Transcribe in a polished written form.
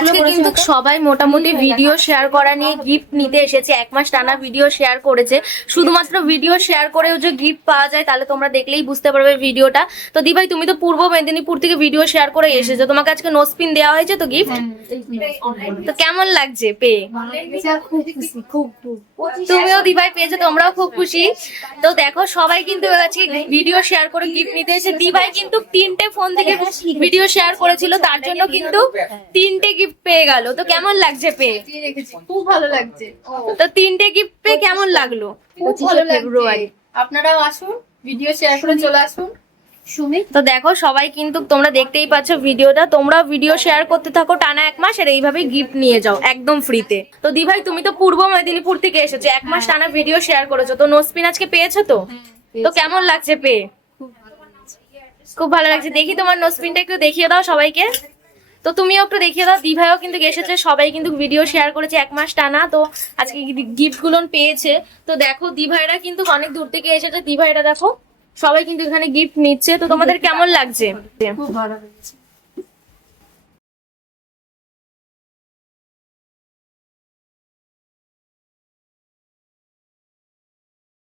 আজকে কিন্তু সবাই মোটামুটি ভিডিও শেয়ার করা নিয়ে গিফট নিতে এসেছে। 1 মাস টানা ভিডিও শেয়ার করেছে। শুধুমাত্র ভিডিও শেয়ার করেও যে গিফট পাওয়া যায় তাহলে তোমরা দেখলেই বুঝতে পারবে ভিডিওটা। তো দি ভাই তুমি তো পূর্ব মেদিনীপুর থেকে ভিডিও শেয়ার করে এসেছো, তোমাকে আজকে নোসপিন দেওয়া হয়েছে তো গিফট। তো কেমন লাগছে পেয়ে? তুমিও দি ভাই পেয়েছো, তোমরাও খুব খুশি। তো দেখো সবাই কিন্তু আজকে ভিডিও শেয়ার করে গিফট নিতে এসেছে। দি ভাই কিন্তু 3টে ফোন থেকে ভিডিও শেয়ার করেছিল, তার জন্য কিন্তু 3টে গিফট পেয়ে গেল। তো কেমন লাগছে পেয়ে? খুব ভালো লাগছে। তো 3টে গিফট পেয়ে কেমন লাগলো? খুব ভালো ফেব্রুয়ারি আপনারাও আসুন, ভিডিও শেয়ার করে চলে আসুন। তো দেখো সবাই কিন্তু তোমরা দেখতেই পাচ্ছ ভিডিওটা, তোমরা ভিডিও শেয়ার করতে থাকো টানা 1 মাস আর এইভাবেই গিফট নিয়ে যাও একদম ফ্রিতে। তো দি ভাই তুমি তো পূর্ব মেদিনীপুর থেকে এসেছো, 1 মাস টানা ভিডিও শেয়ার করেছো, তো নোসপিন আজকে পেয়েছো তো? তো কেমন লাগছে পেয়ে? খুব ভালো লাগছে। দেখি তোমার নোসপিনটা একটু দেখিয়ে দাও সবাইকে। তো তুমিও একটু দেখিয়ে দাও। দি ভাইও কিন্তু এসেছে, সবাই কিন্তু ভিডিও শেয়ার করেছে 1 মাস টানা, তো আজকে গিফট গুলো পেয়েছে। তো দেখো দি ভাইরা কিন্তু অনেক দূর থেকে এসেছে, দি ভাইরা দেখো সবাই কিন্তু এখানে গিফট নিচ্ছে। তো তোমাদের কেমন লাগছে? খুব ভালো লাগছে।